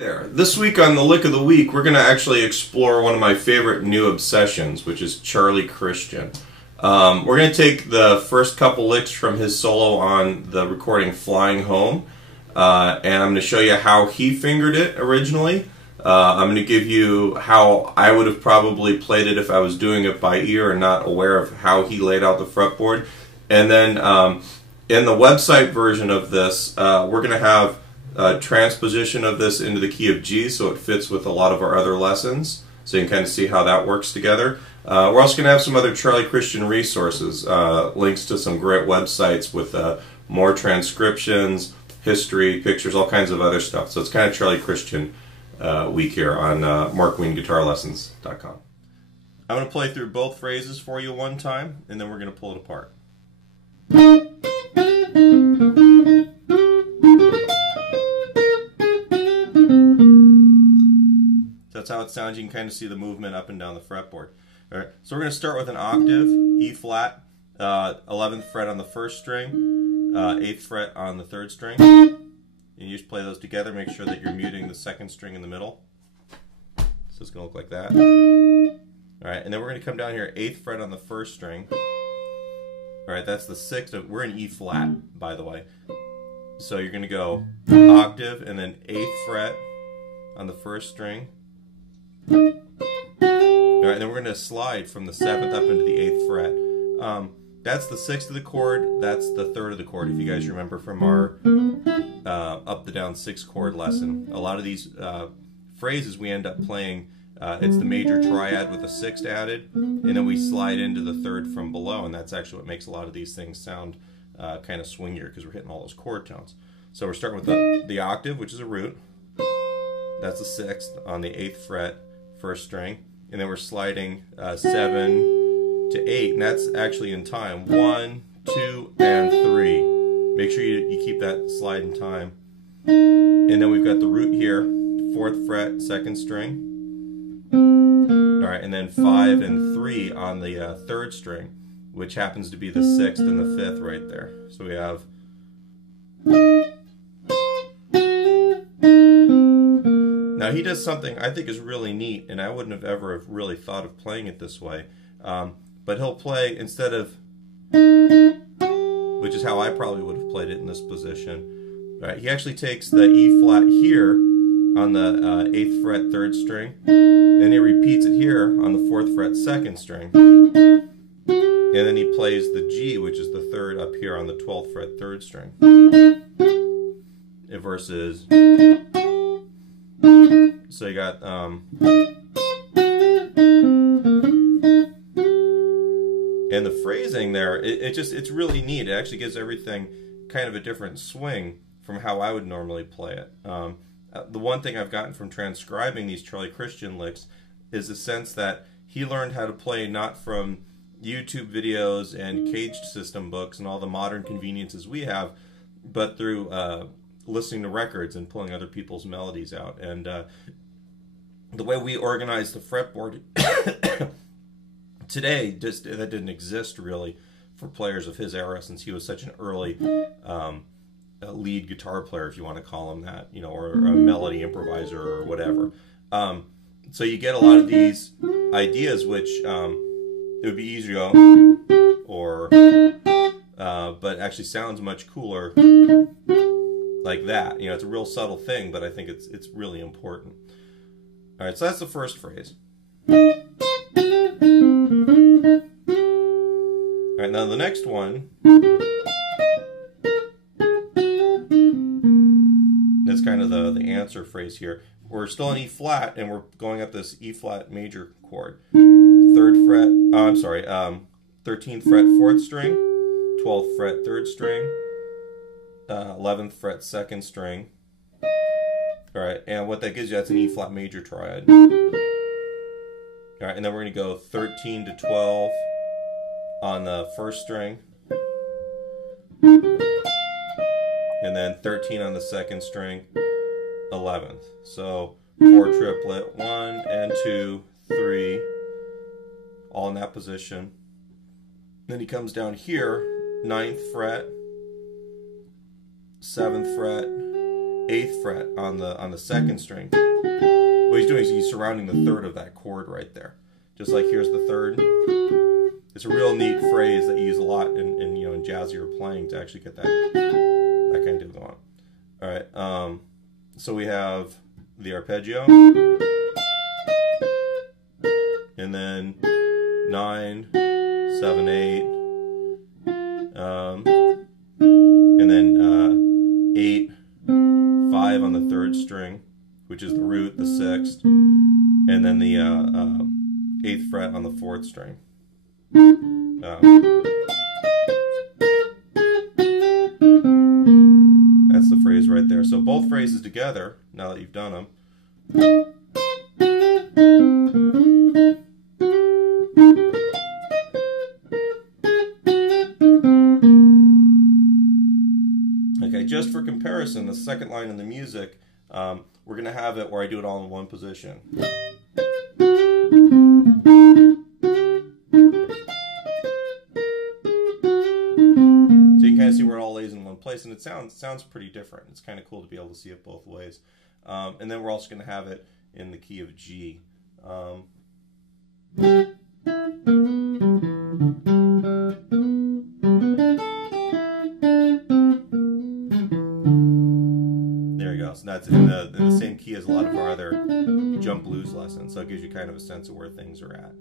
There. This week on the Lick of the Week, we're going to actually explore one of my favorite new obsessions, which is Charlie Christian. We're going to take the first couple licks from his solo on the recording Flying Home, and I'm going to show you how he fingered it originally. I'm going to give you how I would have probably played it if I was doing it by ear and not aware of how he laid out the fretboard. And then in the website version of this, we're going to have transposition of this into the key of G, so it fits with a lot of our other lessons, so you can kind of see how that works together. We're also going to have some other Charlie Christian resources, links to some great websites with more transcriptions, history, pictures, all kinds of other stuff. So it's kind of Charlie Christian week here on markweenguitarlessons.com. I'm going to play through both phrases for you one time, and then we're going to pull it apart. That's how it sounds. You can kind of see the movement up and down the fretboard. All right, so we're going to start with an octave, E flat, 11th fret on the first string, 8th fret on the third string. And you just play those together. Make sure that you're muting the second string in the middle. So it's going to look like that. All right, and then we're going to come down here, 8th fret on the first string. All right, that's the 6th. We're in E flat, by the way. So you're going to go octave and then 8th fret on the first string. Alright, then we're going to slide from the 7th up into the 8th fret. That's the 6th of the chord, that's the 3rd of the chord, if you guys remember from our up the down 6 chord lesson. A lot of these phrases we end up playing, it's the major triad with a 6th added, and then we slide into the 3rd from below, and that's actually what makes a lot of these things sound kind of swingier, because we're hitting all those chord tones. So we're starting with the octave, which is a root. That's the 6th on the 8th fret, first string, and then we're sliding 7 to 8, and that's actually in time. 1, 2, and 3. Make sure you keep that slide in time. And then we've got the root here, 4th fret, second string. Alright, and then 5 and 3 on the 3rd string, which happens to be the 6th and the 5th right there. So we have... Now he does something I think is really neat, and I wouldn't have ever have really thought of playing it this way. But he'll play, instead of, which is how I probably would have played it in this position, right, he actually takes the E flat here on the 8th fret 3rd string, and he repeats it here on the 4th fret 2nd string. And then he plays the G, which is the 3rd up here on the 12th fret 3rd string. Versus... So you got and the phrasing there, it's really neat. It actually gives everything kind of a different swing from how I would normally play it. The one thing I've gotten from transcribing these Charlie Christian licks is the sense that he learned how to play not from YouTube videos and caged system books and all the modern conveniences we have, but through listening to records and pulling other people's melodies out. And the way we organize the fretboard today, that didn't exist really for players of his era, since he was such an early lead guitar player, if you want to call him that, you know, or a melody improviser or whatever. So you get a lot of these ideas which it would be easier to go, or but actually sounds much cooler like that. You know, it's a real subtle thing, but I think it's really important. All right, so that's the first phrase. All right, now the next one, that's kind of the answer phrase here. We're still in E flat, and we're going up this E flat major chord. 3rd fret, I'm sorry, 13th fret 4th string, 12th fret 3rd string, 11th fret 2nd string. All right, and what that gives you, that's an E flat major triad. All right, and then we're going to go 13 to 12 on the first string, and then 13 on the second string, 11th. So 4 triplet, 1 and 2, 3, all in that position. Then he comes down here, 9th fret, 7th fret, 8th fret on the 2nd string. What he's doing is he's surrounding the 3rd of that chord right there. Just like here's the 3rd. It's a real neat phrase that you use a lot in you know, in jazzier playing to actually get that kind of deal going. All right. So we have the arpeggio, and then 9, 7, 8, and then 8, 5 on the 3rd string, which is the root, the 6th, and then the 8th fret on the 4th string. That's the phrase right there. So both phrases together, now that you've done them. Okay, just for comparison, the second line in the music, we're going to have it where I do it all in one position. So you can kind of see where it all lays in one place, and it sounds pretty different. It's kind of cool to be able to see it both ways. And then we're also going to have it in the key of G. There you go. So that's in the same key as a lot of our other jump blues lessons. So it gives you kind of a sense of where things are at.